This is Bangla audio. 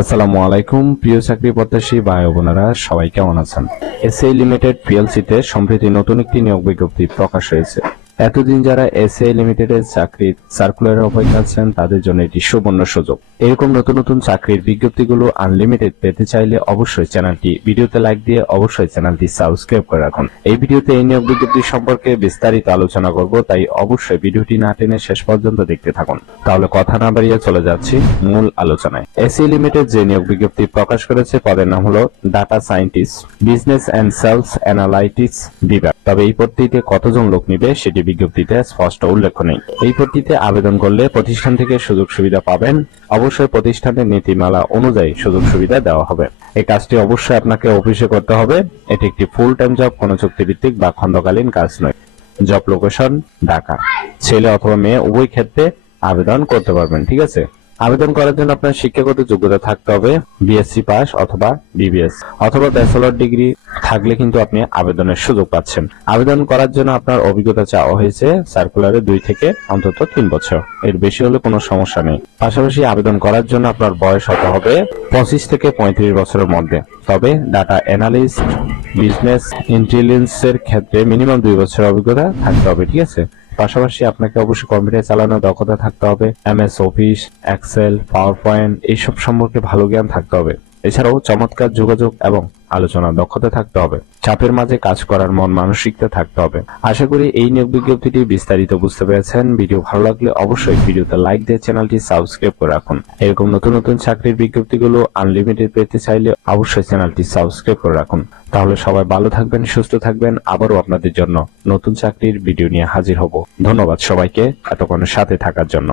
আসসালামু আলাইকুম প্রিয় চাকরি প্রত্যাশী ভাই বোনেরা, সবাই কেমন আছেন? এসএ লিমিটেড পিএলসিতে সম্প্রতি নতুন একটি নিয়োগ বিজ্ঞপ্তি প্রকাশ হয়েছে। এতদিন যারা এসএ লিমিটেডের চাকরির সার্কুলারের অপেক্ষা আছেন তাদের জন্য এটি সুবর্ণ সুযোগ। এরকম নতুন নতুন চাকরির বিজ্ঞপ্তিগুলো আনলিমিটেড পেতে চাইলে অবশ্যই ভিডিওতে লাইক দিয়ে অবশ্যই চ্যানেলটি সাবস্ক্রাইব করে রাখুন। এই ভিডিওতে এই নিয়োগ বিজ্ঞপ্তি সম্পর্কে বিস্তারিত আলোচনা করব, তাই অবশ্যই ভিডিওটি না টেনে শেষ পর্যন্ত দেখতে থাকুন। তাহলে কথা না বাড়িয়ে চলে যাচ্ছি মূল আলোচনায়। এসএ লিমিটেড যে নিয়োগ বিজ্ঞপ্তি প্রকাশ করেছে পদের নাম হলো data scientist, business and sales analytics বিভাগ। তবে এই পদটিতে কতজন লোক নিবে সেটি বিজ্ঞপ্তিতে স্পষ্ট উল্লেখ নেই। এই পদটিতে আবেদন করলে প্রতিষ্ঠান থেকে সুযোগ সুবিধা পাবেন। অবশ্যই প্রতিষ্ঠানের নীতিমালা অনুযায়ী সুযোগ সুবিধা দেওয়া হবে। এই কাজটি অবশ্যই আপনাকে অফিসে করতে হবে। এটি একটি ফুল টাইম জব, কোনো চুক্তিভিত্তিক বা খণ্ডকালীন কাজ নয়। Job location Dhaka. ছেলে অথবা মেয়ে উভয় ক্ষেত্রে আবেদন করতে পারবেন, ঠিক আছে। আবেদন করার জন্য আপনার শিক্ষাগত যোগ্যতা থাকতে হবে বিএসসি পাস অথবা বিবিএস অথবা ব্যাচেলর ডিগ্রি থাকলে কিন্তু আপনি আবেদনের সুযোগ পাচ্ছেন। আবেদন করার জন্য আপনার অভিজ্ঞতা চাওয়া হয়েছে সার্কুলারে 2 থেকে অন্তত 3 বছর, এর বেশি হলে কোনো সমস্যা নেই। পাশাপাশি আবেদন করার জন্য আপনার বয়স হতে হবে 25 থেকে 35 বছরের মধ্যে। তবে ডাটা অ্যানালিস্ট, বিজনেস ইন্টেলিজেন্সের ক্ষেত্রে মিনিমাম 2 বছরের অভিজ্ঞতা থাকতে হবে, ঠিক আছে। পাশাপাশি আপনাকে অবশ্যই কম্পিউটার চালানোর দক্ষতা থাকতে হবে। MS Office, Excel, PowerPoint এইসব সম্পর্কে ভালো জ্ঞান থাকতে হবে। এছাড়াও চমৎকার যোগাযোগ এবং আলোচনার দক্ষতা থাকতে হবে। চাপের মাঝে কাজ করার মন মানসিকতা থাকতে হবে। আশা করি এই নিয়োগ বিজ্ঞপ্তিটি বিস্তারিত বুঝতে পেরেছেন। ভিডিও ভালো লাগলে অবশ্যই ভিডিওতে লাইক দিয়ে চ্যানেলটি সাবস্ক্রাইব করে রাখুন। এরকম নতুন নতুন চাকরির বিজ্ঞপ্তিগুলো আনলিমিটেড পেতে চাইলে অবশ্যই চ্যানেলটি সাবস্ক্রাইব করে রাখুন। তাহলে সবাই ভালো থাকবেন, সুস্থ থাকবেন। আবারও আপনাদের জন্য নতুন চাকরির ভিডিও নিয়ে হাজির হব। ধন্যবাদ সবাইকে এতক্ষণ সাথে থাকার জন্য।